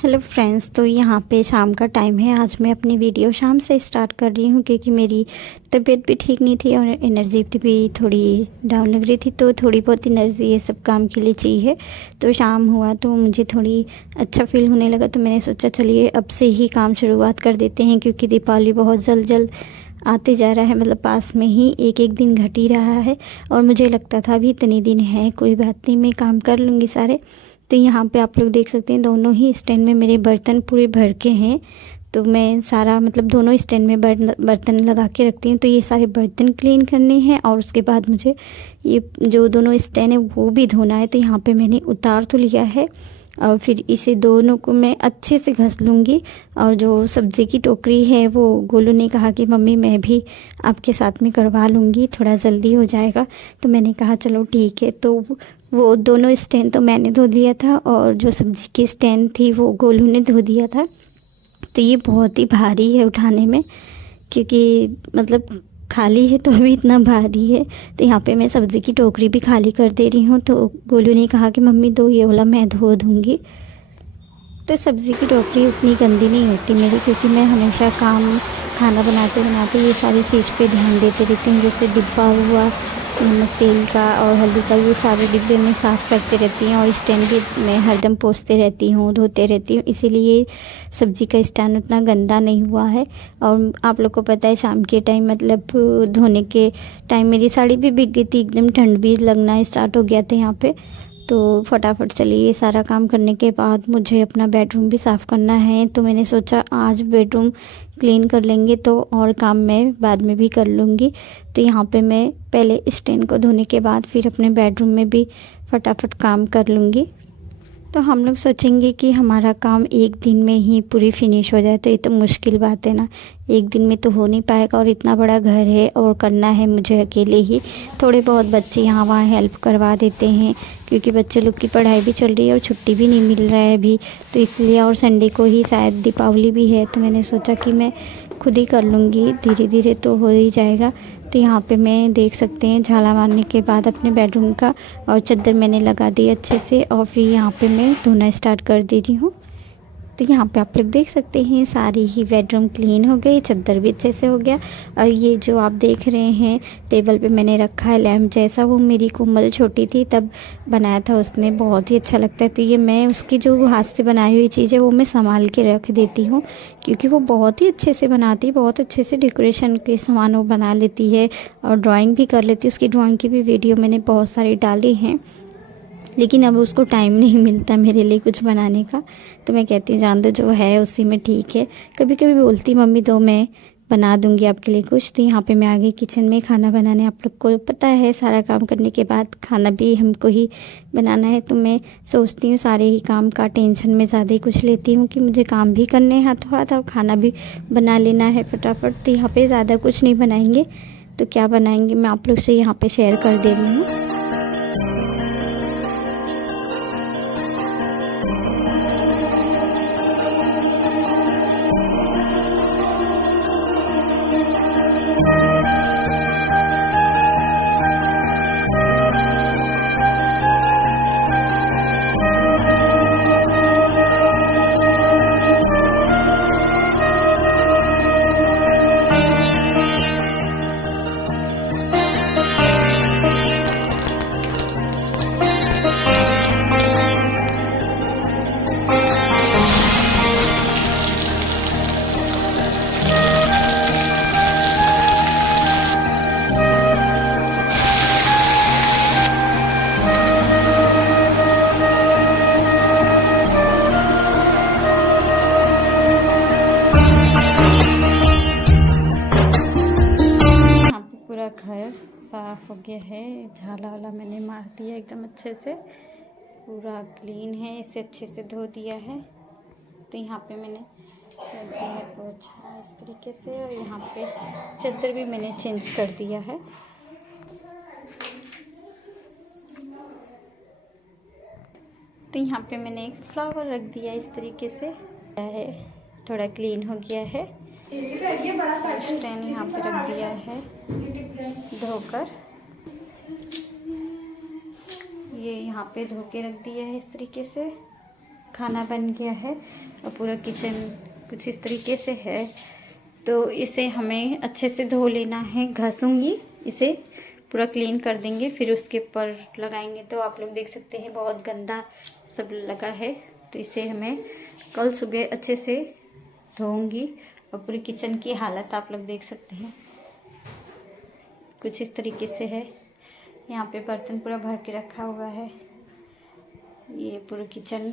Hello friends, तो यहाँ पे शाम का टाइम है। आज मैं अपनी वीडियो शाम से स्टार्ट कर रही हूँ क्योंकि मेरी तबीयत भी ठीक नहीं थी और एनर्जी भी थोड़ी डाउन लग रही थी। तो थोड़ी बहुत एनर्जी ये सब काम के लिए चाहिए। तो शाम हुआ तो मुझे थोड़ी अच्छा फील होने लगा, तो मैंने सोचा चलिए अब से ही काम शुरुआत कर देते हैं क्योंकि दीपावली बहुत जल्द जल्द आते जा रहा है। मतलब पास में ही एक एक दिन घट ही रहा है और मुझे लगता था अभी इतने दिन है, कोई बात नहीं, मैं काम कर लूँगी सारे। तो यहाँ पे आप लोग देख सकते हैं दोनों ही स्टैंड में मेरे बर्तन पूरे भर के हैं। तो मैं सारा मतलब दोनों स्टैंड में बर्तन लगा के रखती हूँ। तो ये सारे बर्तन क्लीन करने हैं और उसके बाद मुझे ये जो दोनों स्टैंड है वो भी धोना है। तो यहाँ पे मैंने उतार तो लिया है और फिर इसे दोनों को मैं अच्छे से घस लूँगी। और जो सब्ज़ी की टोकरी है वो गोलू ने कहा कि मम्मी मैं भी आपके साथ में करवा लूँगी, थोड़ा जल्दी हो जाएगा। तो मैंने कहा चलो ठीक है। तो वो दोनों स्टैंड तो मैंने धो दिया था और जो सब्ज़ी की स्टैंड थी वो गोलू ने धो दिया था। तो ये बहुत ही भारी है उठाने में, क्योंकि मतलब खाली है तो अभी इतना भारी है। तो यहाँ पे मैं सब्ज़ी की टोकरी भी खाली कर दे रही हूँ। तो गोलू ने कहा कि मम्मी दो, ये वाला मैं धो दूँगी। तो सब्ज़ी की टोकरी उतनी गंदी नहीं होती मेरी, क्योंकि मैं हमेशा खाना बनाते बनाते ये सारी चीज़ पे ध्यान देते रहती हूँ। जैसे डिब्बा हुआ नमक तेल का और हल्दी का, ये सारे डिब्बे में साफ़ करते रहती हूँ और स्टैंड भी मैं हरदम पोंछते रहती हूँ, धोते रहती हूँ। इसीलिए सब्ज़ी का स्टैंड उतना गंदा नहीं हुआ है। और आप लोग को पता है शाम के टाइम मतलब धोने के टाइम मेरी साड़ी भी भीग गई थी, एकदम ठंड भी लगना स्टार्ट हो गया था यहाँ पे। तो फटाफट चलिए ये सारा काम करने के बाद मुझे अपना बेडरूम भी साफ़ करना है। तो मैंने सोचा आज बेडरूम क्लीन कर लेंगे तो और काम मैं बाद में भी कर लूँगी। तो यहाँ पे मैं पहले स्टैंड को धोने के बाद फिर अपने बेडरूम में भी फटाफट काम कर लूँगी। तो हम लोग सोचेंगे कि हमारा काम एक दिन में ही पूरी फिनिश हो जाए, तो ये तो मुश्किल बात है ना, एक दिन में तो हो नहीं पाएगा। और इतना बड़ा घर है और करना है मुझे अकेले ही। थोड़े बहुत बच्चे यहाँ वहाँ हेल्प करवा देते हैं क्योंकि बच्चे लोग की पढ़ाई भी चल रही है और छुट्टी भी नहीं मिल रहा है अभी, तो इसलिए। और संडे को ही शायद दीपावली भी है, तो मैंने सोचा कि मैं खुद ही कर लूँगी, धीरे धीरे तो हो ही जाएगा। तो यहाँ पे मैं देख सकते हैं झाला मारने के बाद अपने बेडरूम का और चादर मैंने लगा दी अच्छे से और फिर यहाँ पे मैं धोना स्टार्ट कर दे रही हूँ। तो यहाँ पे आप लोग देख सकते हैं सारी ही बेडरूम क्लीन हो गई, चादर भी अच्छे से हो गया। और ये जो आप देख रहे हैं टेबल पे मैंने रखा है लैम्प जैसा, वो मेरी कोमल छोटी थी तब बनाया था उसने, बहुत ही अच्छा लगता है। तो ये मैं उसकी जो हाथ से बनाई हुई चीज़ है वो मैं संभाल के रख देती हूँ क्योंकि वो बहुत ही अच्छे से बनाती है, बहुत अच्छे से डेकोरेशन के सामान वो बना लेती है और ड्राइंग भी कर लेती है। उसकी ड्राइंग की भी वीडियो मैंने बहुत सारी डाली हैं, लेकिन अब उसको टाइम नहीं मिलता मेरे लिए कुछ बनाने का। तो मैं कहती हूँ जान दो, जो है उसी में ठीक है। कभी कभी बोलती मम्मी दो, मैं बना दूंगी आपके लिए कुछ। तो यहाँ पे मैं आ गई किचन में खाना बनाने। आप लोग को पता है सारा काम करने के बाद खाना भी हमको ही बनाना है। तो मैं सोचती हूँ सारे ही काम का टेंशन में ज़्यादा ही कुछ लेती हूँ कि मुझे काम भी करने हैं हाथों हाथ और खाना भी बना लेना है फटाफट। तो यहाँ पर ज़्यादा कुछ नहीं बनाएंगे, तो क्या बनाएंगे मैं आप लोग से यहाँ पर शेयर कर दे रही हूँ। पूरा घर साफ़ हो गया है, झाला वाला मैंने मार दिया एकदम अच्छे से, पूरा क्लीन है, इसे अच्छे से धो दिया है। तो यहाँ पे मैंने कर दिया है पोछा इस तरीके से और यहाँ पे चादर भी मैंने चेंज कर दिया है। तो यहाँ पे मैंने एक फ्लावर रख दिया इस तरीके से है, थोड़ा क्लीन हो गया है। स्टैंड यहाँ पे रख दिया है धोकर, ये यहाँ पे धो के रख दिया है इस तरीके से। खाना बन गया है और पूरा किचन कुछ इस तरीके से है। तो इसे हमें अच्छे से धो लेना है, घसूंगी इसे, पूरा क्लीन कर देंगे, फिर उसके ऊपर लगाएंगे। तो आप लोग देख सकते हैं बहुत गंदा सब लगा है, तो इसे हमें कल सुबह अच्छे से धोऊंगी। और पूरी किचन की हालत आप लोग देख सकते हैं कुछ इस तरीके से है। यहाँ पे बर्तन पूरा भर के रखा हुआ है। ये पूरा किचन